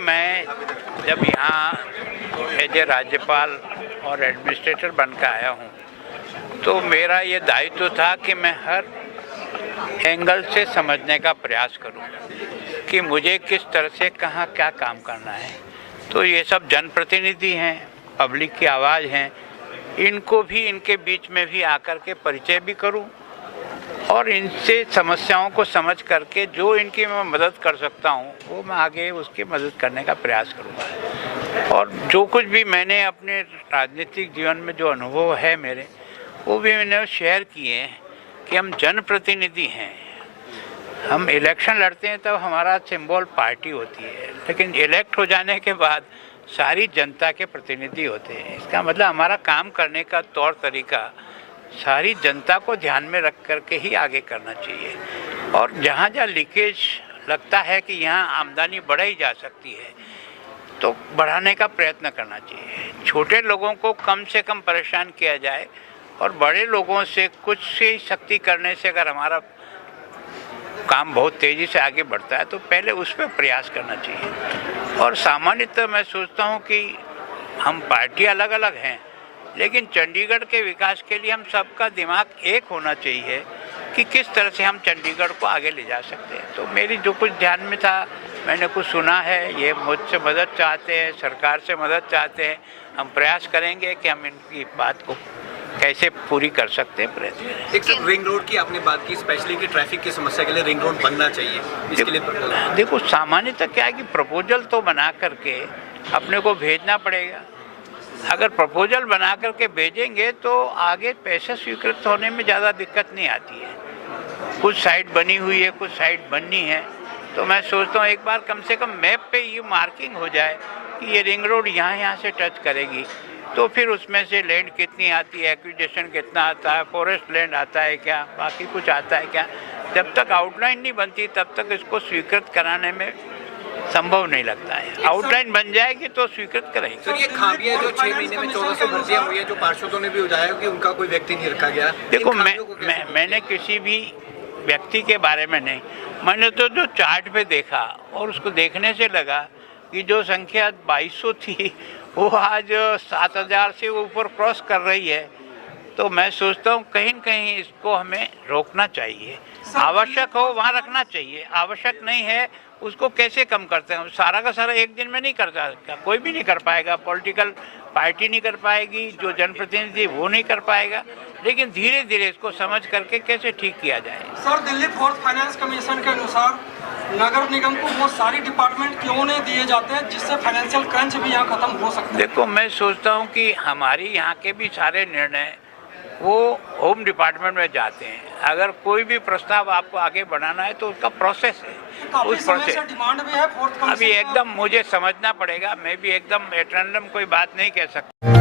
मैं जब यहाँ एज ए राज्यपाल और एडमिनिस्ट्रेटर बनकर आया हूँ तो मेरा ये दायित्व था कि मैं हर एंगल से समझने का प्रयास करूँ कि मुझे किस तरह से कहाँ क्या काम करना है। तो ये सब जनप्रतिनिधि हैं, पब्लिक की आवाज़ हैं, इनको भी इनके बीच में भी आकर के परिचय भी करूं और इनसे समस्याओं को समझ करके जो इनकी मैं मदद कर सकता हूं वो मैं आगे उसकी मदद करने का प्रयास करूंगा। और जो कुछ भी मैंने अपने राजनीतिक जीवन में जो अनुभव है मेरे, वो भी मैंने शेयर किए हैं कि हम जनप्रतिनिधि हैं। हम इलेक्शन लड़ते हैं तब हमारा सिंबल पार्टी होती है, लेकिन इलेक्ट हो जाने के बाद सारी जनता के प्रतिनिधि होते हैं। इसका मतलब हमारा काम करने का तौर तरीका सारी जनता को ध्यान में रख करके ही आगे करना चाहिए। और जहाँ जहाँ लीकेज लगता है कि यहाँ आमदनी बढ़ाई जा सकती है तो बढ़ाने का प्रयत्न करना चाहिए। छोटे लोगों को कम से कम परेशान किया जाए और बड़े लोगों से कुछ से शक्ति करने से अगर हमारा काम बहुत तेज़ी से आगे बढ़ता है तो पहले उस पर प्रयास करना चाहिए। और सामान्यतः मैं सोचता हूँ कि हम पार्टी अलग अलग हैं, लेकिन चंडीगढ़ के विकास के लिए हम सबका दिमाग एक होना चाहिए कि किस तरह से हम चंडीगढ़ को आगे ले जा सकते हैं। तो मेरी जो कुछ ध्यान में था, मैंने कुछ सुना है, ये मुझसे मदद चाहते हैं, सरकार से मदद चाहते हैं। हम प्रयास करेंगे कि हम इनकी बात को कैसे पूरी कर सकते हैं, प्रयत्न। एक सर, रिंग रोड की आपने बात की, स्पेशली कि ट्रैफिक की समस्या के लिए रिंग रोड बनना चाहिए, इसके लिए देखो सामान्यतः क्या है कि प्रपोजल तो बना करके अपने को भेजना पड़ेगा। अगर प्रपोजल बना करके भेजेंगे तो आगे पैसे स्वीकृत होने में ज़्यादा दिक्कत नहीं आती है। कुछ साइट बनी हुई है, कुछ साइट बननी है, तो मैं सोचता हूँ एक बार कम से कम मैप पे ये मार्किंग हो जाए कि ये रिंग रोड यहाँ से टच करेगी, तो फिर उसमें से लैंड कितनी आती है, एक्विजिशन कितना आता है, फॉरेस्ट लैंड आता है क्या, बाकी कुछ आता है क्या। जब तक आउटलाइन नहीं बनती तब तक इसको स्वीकृत कराने में संभव नहीं लगता है। आउटलाइन बन जाएगी तो स्वीकृत करेंगे। सर, ये खामियां जो 6 महीने में 1400 भर्तियां हुई है, जो पार्षदों ने भी उठाया कि उनका कोई व्यक्ति नहीं रखा गया। देखो मैंने किसी भी व्यक्ति के बारे में नहीं, मैंने तो जो चार्ट पे देखा और उसको देखने से लगा कि जो संख्या 2200 थी वो आज 7000 से ऊपर क्रॉस कर रही है। तो मैं सोचता हूँ कहीं न कहीं इसको हमें रोकना चाहिए। आवश्यक हो वहाँ रखना चाहिए, आवश्यक नहीं है उसको कैसे कम करते हैं। सारा का सारा एक दिन में नहीं कर सकता, कोई भी नहीं कर पाएगा, पॉलिटिकल पार्टी नहीं कर पाएगी, जो जनप्रतिनिधि वो नहीं कर पाएगा, लेकिन धीरे धीरे इसको समझ करके कैसे ठीक किया जाए। Sir, Delhi fourth finance commission के अनुसार नगर निगम को वो सारी डिपार्टमेंट क्यों नहीं दिए जाते हैं जिससे फाइनेंशियल क्रंच भी यहाँ खत्म हो सकता है? देखो मैं सोचता हूँ कि हमारी यहाँ के भी सारे निर्णय वो होम डिपार्टमेंट में जाते हैं। अगर कोई भी प्रस्ताव आपको आगे बढ़ाना है तो उसका प्रोसेस है, उस प्रोसेस डिमांड भी है फोर्थ कमीशन। अभी एकदम मुझे समझना पड़ेगा, मैं भी एकदम एटर्नम कोई बात नहीं कह सकता।